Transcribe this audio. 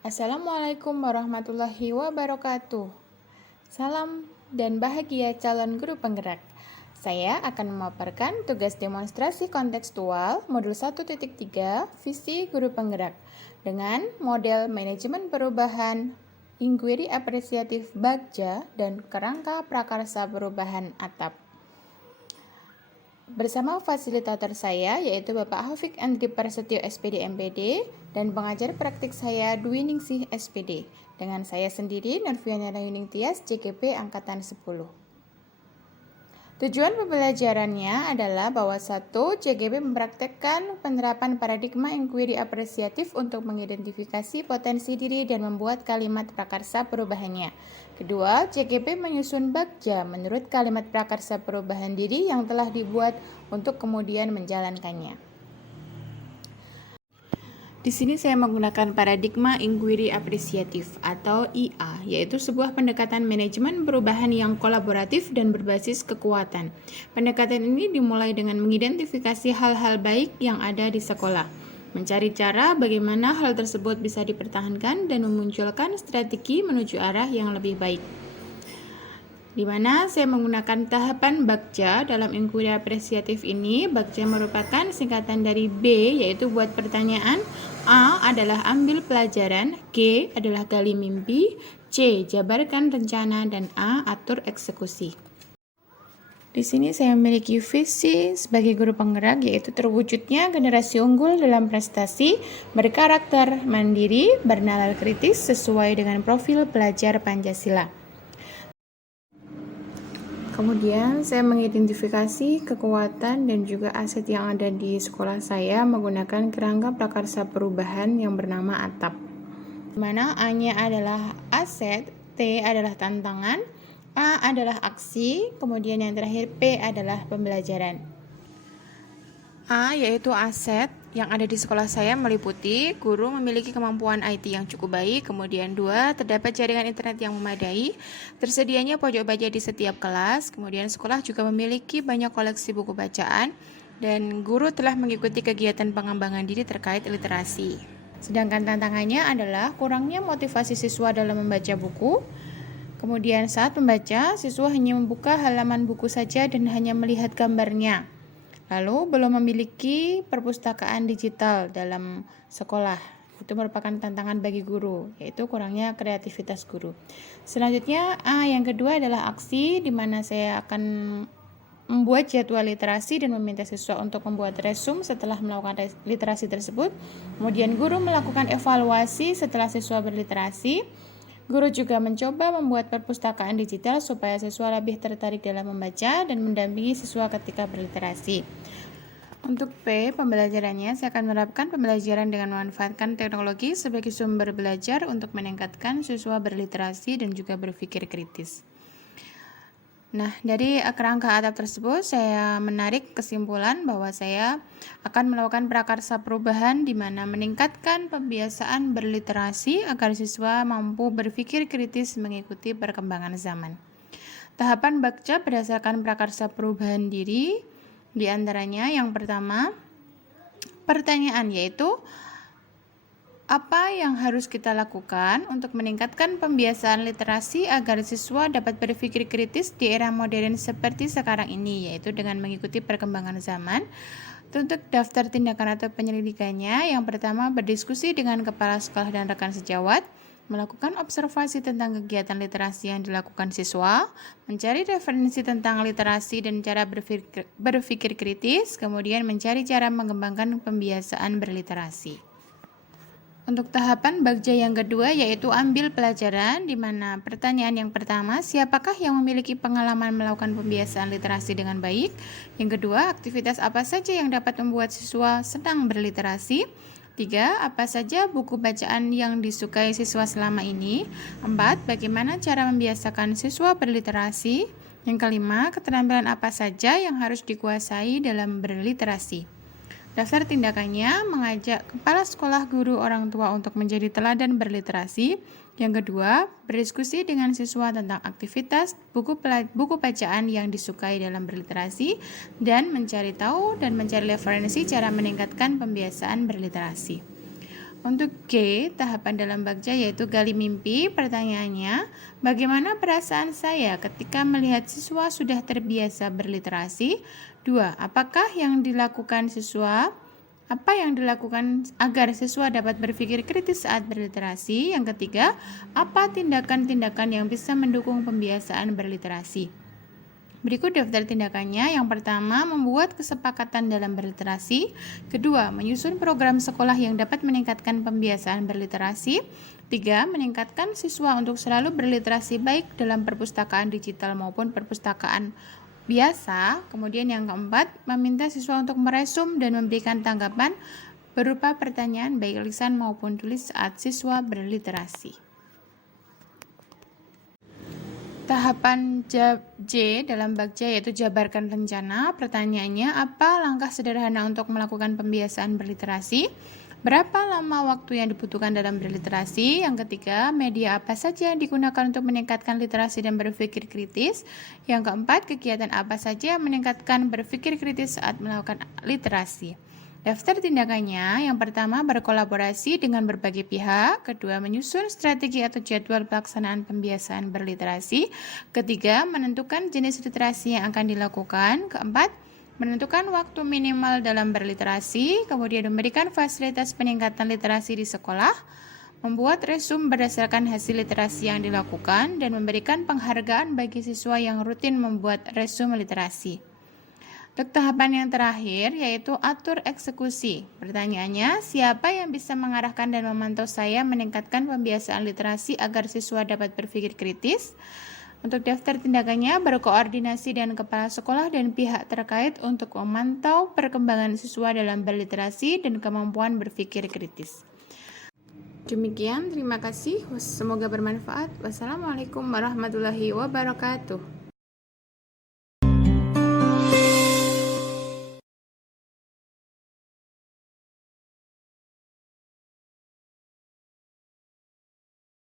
Assalamualaikum warahmatullahi wabarakatuh. Salam dan bahagia calon guru penggerak. Saya akan memaparkan tugas demonstrasi kontekstual modul 1.3 visi guru penggerak dengan model manajemen perubahan, inquiry apresiatif Bagja, dan kerangka prakarsa perubahan atap. Bersama fasilitator saya yaitu Bapak Hafiq Andri Prasetyo SPD MPD dan pengajar praktik saya Dwi Ningsih SPD. Dengan saya sendiri Nurfiana Rayuning Tias JGP Angkatan 10. Tujuan pembelajarannya adalah bahwa 1. JGP mempraktekkan penerapan paradigma inquiry apresiatif untuk mengidentifikasi potensi diri dan membuat kalimat prakarsa perubahannya. Kedua, JGP menyusun bagja menurut kalimat prakarsa perubahan diri yang telah dibuat untuk kemudian menjalankannya. Di sini saya menggunakan paradigma inquiry apresiatif atau IA, yaitu sebuah pendekatan manajemen perubahan yang kolaboratif dan berbasis kekuatan. Pendekatan ini dimulai dengan mengidentifikasi hal-hal baik yang ada di sekolah, mencari cara bagaimana hal tersebut bisa dipertahankan dan memunculkan strategi menuju arah yang lebih baik. Di mana saya menggunakan tahapan bagja dalam inquiry apresiatif ini. Bagja merupakan singkatan dari B, yaitu buat pertanyaan, A adalah ambil pelajaran, G adalah gali mimpi, C jabarkan rencana, dan A atur eksekusi. Di sini saya memiliki visi sebagai guru penggerak, yaitu terwujudnya generasi unggul dalam prestasi, berkarakter mandiri, bernalar kritis sesuai dengan profil pelajar Pancasila. Kemudian saya mengidentifikasi kekuatan dan juga aset yang ada di sekolah saya menggunakan kerangka prakarsa perubahan yang bernama atap. Di mana A-nya adalah aset, T adalah tantangan, A adalah aksi, kemudian yang terakhir P adalah pembelajaran. A yaitu aset yang ada di sekolah saya meliputi guru memiliki kemampuan IT yang cukup baik, kemudian 2, terdapat jaringan internet yang memadai, tersedianya pojok baca di setiap kelas, kemudian sekolah juga memiliki banyak koleksi buku bacaan, dan guru telah mengikuti kegiatan pengembangan diri terkait literasi. Sedangkan tantangannya adalah kurangnya motivasi siswa dalam membaca buku. Kemudian saat membaca, siswa hanya membuka halaman buku saja dan hanya melihat gambarnya. Lalu belum memiliki perpustakaan digital dalam sekolah. Itu merupakan tantangan bagi guru, yaitu kurangnya kreativitas guru. Selanjutnya yang kedua adalah aksi, di mana saya akan membuat jadwal literasi dan meminta siswa untuk membuat resume setelah melakukan literasi tersebut. Kemudian guru melakukan evaluasi setelah siswa berliterasi. Guru juga mencoba membuat perpustakaan digital supaya siswa lebih tertarik dalam membaca dan mendampingi siswa ketika berliterasi. Untuk P, pembelajarannya, saya akan menerapkan pembelajaran dengan memanfaatkan teknologi sebagai sumber belajar untuk meningkatkan siswa berliterasi dan juga berpikir kritis. Nah, dari kerangka atap tersebut saya menarik kesimpulan bahwa saya akan melakukan prakarsa perubahan di mana meningkatkan pembiasaan berliterasi agar siswa mampu berpikir kritis mengikuti perkembangan zaman. Tahapan bagja berdasarkan prakarsa perubahan diri, di antaranya yang pertama, pertanyaan, yaitu apa yang harus kita lakukan untuk meningkatkan pembiasaan literasi agar siswa dapat berpikir kritis di era modern seperti sekarang ini, yaitu dengan mengikuti perkembangan zaman. Untuk daftar tindakan atau penyelidikannya, yang pertama berdiskusi dengan kepala sekolah dan rekan sejawat, melakukan observasi tentang kegiatan literasi yang dilakukan siswa, mencari referensi tentang literasi dan cara berpikir kritis, kemudian mencari cara mengembangkan pembiasaan berliterasi. Untuk tahapan bagja yang kedua yaitu ambil pelajaran, di mana pertanyaan yang pertama, siapakah yang memiliki pengalaman melakukan pembiasaan literasi dengan baik? Yang kedua, aktivitas apa saja yang dapat membuat siswa senang berliterasi? 3, apa saja buku bacaan yang disukai siswa selama ini? 4, bagaimana cara membiasakan siswa berliterasi? Yang kelima, keterampilan apa saja yang harus dikuasai dalam berliterasi? Daftar tindakannya mengajak kepala sekolah, guru, orang tua untuk menjadi teladan berliterasi. Yang kedua, berdiskusi dengan siswa tentang aktivitas buku bacaan yang disukai dalam berliterasi dan mencari tahu dan mencari referensi cara meningkatkan pembiasaan berliterasi. Untuk G, tahapan dalam bagja yaitu gali mimpi. Pertanyaannya, bagaimana perasaan saya ketika melihat siswa sudah terbiasa berliterasi? 2. Apakah yang dilakukan siswa? Apa yang dilakukan agar siswa dapat berpikir kritis saat berliterasi? Yang ketiga, apa tindakan-tindakan yang bisa mendukung pembiasaan berliterasi? Berikut daftar tindakannya. Yang pertama, membuat kesepakatan dalam berliterasi. Kedua, menyusun program sekolah yang dapat meningkatkan pembiasaan berliterasi. 3. Meningkatkan siswa untuk selalu berliterasi baik dalam perpustakaan digital maupun perpustakaan biasa. Kemudian yang keempat, meminta siswa untuk meresum dan memberikan tanggapan berupa pertanyaan baik lisan maupun tulis saat siswa berliterasi. Tahapan J dalam bagja yaitu jabarkan rencana. Pertanyaannya, apa langkah sederhana untuk melakukan pembiasaan berliterasi? Berapa lama waktu yang dibutuhkan dalam berliterasi? Yang ketiga, media apa saja yang digunakan untuk meningkatkan literasi dan berpikir kritis? Yang keempat, kegiatan apa saja yang meningkatkan berpikir kritis saat melakukan literasi? Daftar tindakannya, yang pertama berkolaborasi dengan berbagai pihak, kedua menyusun strategi atau jadwal pelaksanaan pembiasaan berliterasi, ketiga menentukan jenis literasi yang akan dilakukan, keempat menentukan waktu minimal dalam berliterasi, kemudian memberikan fasilitas peningkatan literasi di sekolah, membuat resum berdasarkan hasil literasi yang dilakukan, dan memberikan penghargaan bagi siswa yang rutin membuat resum literasi. Untuk tahapan yang terakhir yaitu atur eksekusi. Pertanyaannya, siapa yang bisa mengarahkan dan memantau saya meningkatkan pembiasaan literasi agar siswa dapat berpikir kritis? Untuk daftar tindakannya, berkoordinasi dengan kepala sekolah dan pihak terkait untuk memantau perkembangan siswa dalam berliterasi dan kemampuan berpikir kritis. Demikian, terima kasih. Semoga bermanfaat. Wassalamualaikum warahmatullahi wabarakatuh.